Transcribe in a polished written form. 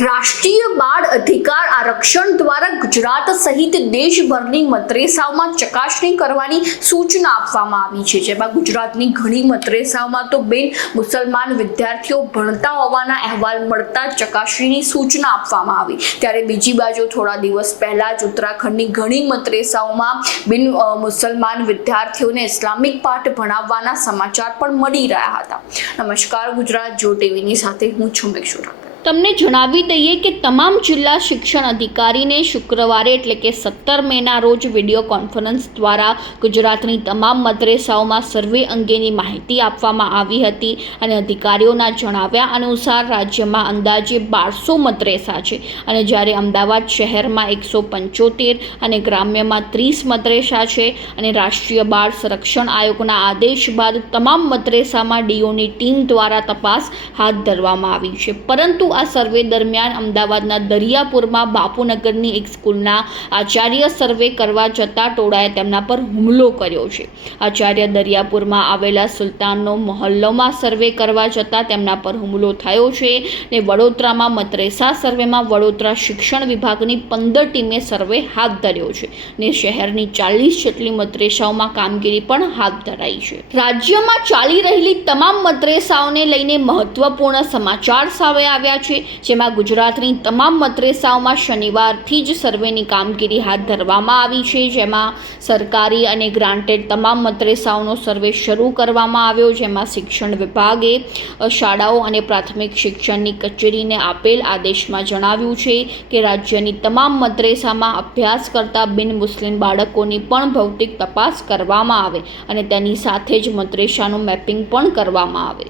રાષ્ટ્રીય બાળ અધિકાર આરક્ષણ દ્વારા ગુજરાત સહિત દેશભરની મદ્રેસાઓમાં ચકાસણી કરવાની સૂચના આપવામાં આવી છે, જેમાં ગુજરાતની ઘણી મદ્રેસાઓમાં તો બિન મુસલમાન વિદ્યાર્થીઓ ભણતા હોવાના અહેવાલ મળતા ચકાસણીની સૂચના આપવામાં આવી। ત્યારે બીજી બાજુ થોડા દિવસ પહેલા જ ઉત્તરાખંડની ઘણી મદ્રેસાઓમાં બિન મુસલમાન વિદ્યાર્થીઓને ઇસ્લામિક પાઠ ભણાવવાના સમાચાર પણ મળી રહ્યા હતા। નમસ્કાર, ગુજરાત જો ટીવીની સાથે હું છું મેક્ષુરા। તમને જણાવી દઈએ કે તમામ જિલ્લા શિક્ષણ અધિકારીને શુક્રવારે એટલે કે 17 મેના રોજ વિડીયો કોન્ફરન્સ દ્વારા ગુજરાતની તમામ મદ્રેસાઓમાં સર્વે અંગેની માહિતી આપવામાં આવી હતી અને અધિકારીઓના જણાવ્યા અનુસાર રાજ્યમાં અંદાજે 1200 મદ્રેસા છે અને જ્યારે અમદાવાદ શહેરમાં 175 અને ગ્રામ્યમાં 30 મદ્રેસા છે અને રાષ્ટ્રીય બાળ સંરક્ષણ આયોગના આદેશ બાદ તમામ મદ્રેસામાં ડીઓની ટીમ દ્વારા તપાસ હાથ ધરવામાં આવી છે। પરંતુ આ સર્વે દરમિયાન અમદાવાદના દરિયાપુરમાં બાપુનગરની એક સ્કૂલના આચાર્ય સર્વે કરવા જતા ટોળાએ તેમના પર હુમલો કર્યો છે। આચાર્ય દરિયાપુરમાં આવેલા સુલતાનનો મહોલ્લોમાં સર્વે કરવા જતા તેમના પર હુમલો થયો છે ને વડોદરામાં મદ્રેસા સર્વેમાં વડોદરા શિક્ષણ વિભાગની 15 ટીમે સર્વે હાથ ધર્યો છે ને શહેરની 40 જેટલી મદ્રેસાઓમાં કામગીરી પણ હાથ ધરાઈ છે। રાજ્યમાં ચાલી રહેલી તમામ મદ્રેસાઓને લઈને મહત્વપૂર્ણ સમાચાર સામે આવ્યા છે, જેમાં ગુજરાતની તમામ મદ્રેસાઓમાં શનિવારથી જ સર્વેની કામગીરી હાથ ધરવામાં આવી છે, જેમાં સરકારી અને ગ્રાન્ટેડ તમામ મદ્રેસાઓનો સર્વે શરૂ કરવામાં આવ્યો, જેમાં શિક્ષણ વિભાગે શાળાઓ અને પ્રાથમિક શિક્ષણની કચેરીને આપેલ આદેશમાં જણાવ્યું છે કે રાજ્યની તમામ મદ્રેસામાં અભ્યાસ કરતા બિન મુસ્લિમ બાળકોની પણ ભૌતિક તપાસ કરવામાં આવે અને તેની સાથે જ મદ્રેસાનું મેપિંગ પણ કરવામાં આવે।